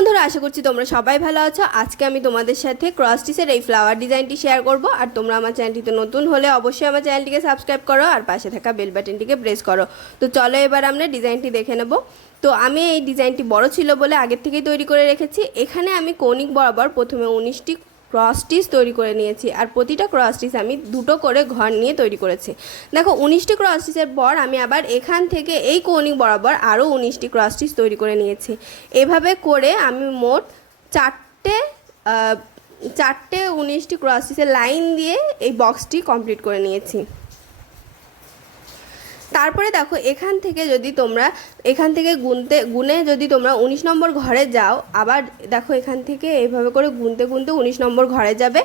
বন্ধুরা, আশা করছি তোমরা সবাই ভালো আছো। আজকে আমি তোমাদের সাথে ক্রস স্টিচের এই ফ্লাওয়ার ডিজাইনটি শেয়ার করব। আর তোমরা আমার চ্যানেলটিতে নতুন হলে অবশ্যই আমার চ্যানেলটিকে সাবস্ক্রাইব করো আর পাশে থাকা বেল বাটনটিকে প্রেস করো। তো চলো এবার আমরা ডিজাইনটি দেখে নেব। তো আমি এই ডিজাইনটি বড় ছিল বলে আগের থেকেই তৈরি করে রেখেছি। এখানে আমি কৌণিক বরাবর প্রথমে 19টি ক্রস স্টিচ তৈরি করে নিয়েছি আর প্রতিটা ক্রস স্টিচ আমি দুটো করে ঘর নিয়ে তৈরি করেছি। দেখো 19টি ক্রস স্টিচের পর আমি আবার এখান থেকে এই কৌণিক বরাবর আরও 19টি ক্রস স্টিচ তৈরি করে নিয়েছি। এভাবে করে আমি মোট চারটে 19টি ক্রস স্টিচের লাইন দিয়ে এই বক্সটি কমপ্লিট করে নিয়েছি। তারপরে দেখো এখান থেকে যদি তোমরা গুনে যদি তোমরা 19 নম্বর ঘরে যাও, আবার দেখো এখান থেকে এইভাবে করে গুনতে 19 নম্বর ঘরে যাবে।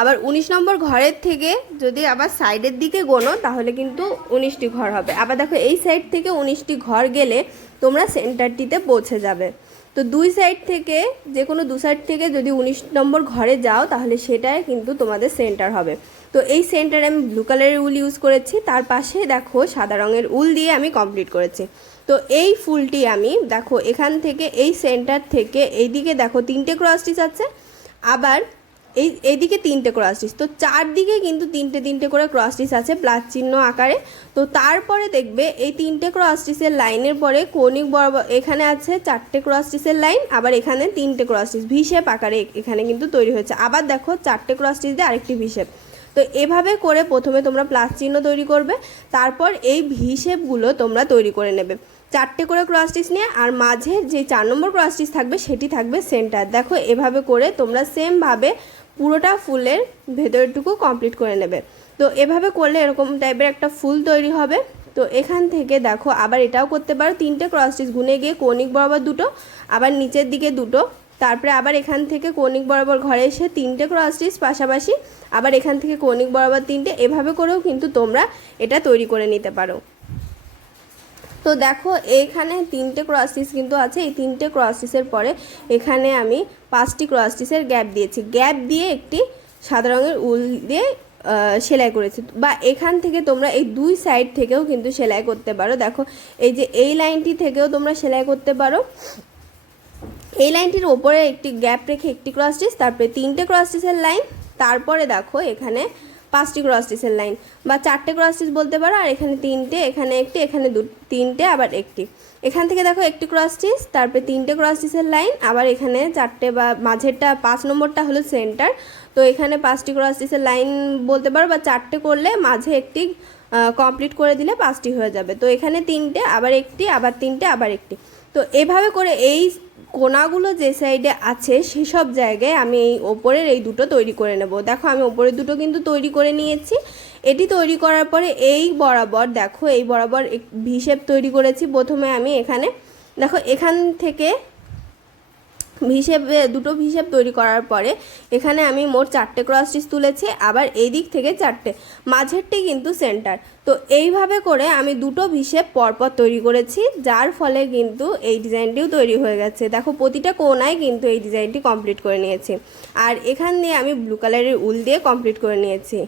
আবার 19 নম্বর ঘরের থেকে যদি আবার সাইডের দিকে গোনো তাহলে কিন্তু 19টি ঘর হবে। আবার দেখো এই সাইড থেকে 19টি ঘর গেলে তোমরা সেন্টারটিতে পৌঁছে যাবে। তো দুই সাইড থেকে যে কোনো দু সাইড থেকে যদি 19 নম্বর ঘরে যাও তাহলে সেটাই কিন্তু তোমাদের সেন্টার হবে। তো এই সেন্টারে আমি ব্লু কালারের উল ইউজ করেছি, তার পাশে দেখো সাদা রঙের উল দিয়ে আমি কমপ্লিট করেছি। তো এই ফুলটি আমি দেখো এখান থেকে এই সেন্টার থেকে এইদিকে দেখো 3টে ক্রস স্টিচ আছে, আবার এইদিকে 3টে ক্রস স্টিচ। তো চারদিকে কিন্তু 3টে করে ক্রস স্টিচ আছে প্লাস চিহ্ন আকারে। তো তারপরে দেখবে এই 3টে ক্রস স্টিচের লাইনের পরে কৌণিক বরাবর এখানে আছে 4টে ক্রস স্টিচের লাইন, আবার এখানে 3টে ক্রস স্টিচ ভি শেপ আকারে এখানে কিন্তু তৈরি হয়েছে। আবার দেখো 4টে ক্রস স্টিচ দিয়ে আরেকটি ভি শেপ। তো এভাবে করে প্রথমে তোমরা প্লাস চিহ্ন তৈরি করবে, তারপর এই ভি শেপগুলো তোমরা তৈরি করে নেবে 4টে করে ক্রস স্টিচ নিয়ে। আর মাঝে যে 4 নম্বর ক্রস স্টিচ থাকবে সেটি থাকবে সেন্টার। দেখো এভাবে করে তোমরা সেমভাবে পুরোটা ফুলের ভেতরটুকু কমপ্লিট করে নেবে। তো এভাবে করলে এরকম টাইপের একটা ফুল তৈরি হবে। তো এখান থেকে দেখো আবার এটাও করতে পারো, 3টে ক্রস স্টিচ গুনে গিয়ে কৌণিক বরাবর দুটো, আবার নিচের দিকে দুটো, তারপরে আবার এখান থেকে কৌণিক বরাবর ঘরে এসে 3টে ক্রস স্টিচ পাশাপাশি, আবার এখান থেকে কৌণিক বরাবর 3টে। এভাবে করেও কিন্তু তোমরা এটা তৈরি করে নিতে পারো। তো দেখো এইখানে 3টে ক্রস স্টিচ কিন্তু আছে। এই 3টে ক্রস স্টিচের পরে এখানে আমি 5টি ক্রস স্টিচের গ্যাপ দিয়েছি, গ্যাপ দিয়ে একটি সাদা রঙের উল দিয়ে সেলাই করেছি। বা এখান থেকে তোমরা এই দুই সাইড থেকেও কিন্তু সেলাই করতে পারো। দেখো এই যে এই লাইনটি থেকেও তোমরা সেলাই করতে পারো। এই লাইনটির ওপরে একটি গ্যাপ রেখে একটি ক্রস স্টিচ, তারপরে 3টে ক্রস স্টিচের লাইন, তারপরে দেখো এখানে 5টি ক্রস স্টিচের লাইন বা 4টে ক্রস স্টিচ বলতে পারো। আর এখানে 3টে, এখানে একটি, এখানে 3টে, আবার একটি। এখান থেকে দেখো একটি ক্রস স্টিচ, তারপরে 3টে ক্রস স্টিচের লাইন, আবার এখানে 4টে বা মাঝেরটা 5 নম্বরটা হলো সেন্টার। তো এখানে 5টি ক্রস স্টিচের লাইন বলতে পারো, বা 4টে করলে মাঝে একটি কমপ্লিট করে দিলে 5টি হয়ে যাবে। তো এখানে 3টে, আবার একটি, আবার 3টে, আবার একটি। তো এভাবে করে এই কোনাগুলো যে সাইডে আছে সেসব জায়গায় আমি এই ওপরের এই দুটো তৈরি করে নেব। দেখো আমি ওপরের দুটো কিন্তু তৈরি করে নিয়েছি। এটি তৈরি করার পরে এই বরাবর দেখো এই বরাবর ভি শেপ তৈরি করেছি। প্রথমে আমি এখানে দেখো এখান থেকে দুটো ভি শেপ তৈরি করার পরে এখানে আমি মোট 4টে ক্রস স্টিচ তুলেছি, আবার এই দিক থেকে 4টে, মাঝেরটি কিন্তু সেন্টার। তো এইভাবে করে আমি দুটো ভি শেপ পরপর তৈরি করেছি, যার ফলে কিন্তু এই ডিজাইনটিও তৈরি হয়ে গেছে। দেখো প্রতিটা কোণায় কিন্তু এই ডিজাইনটি কমপ্লিট করে নিয়েছি। আর এখান দিয়ে আমি ব্লু কালারের উল দিয়ে কমপ্লিট করে নিয়েছি।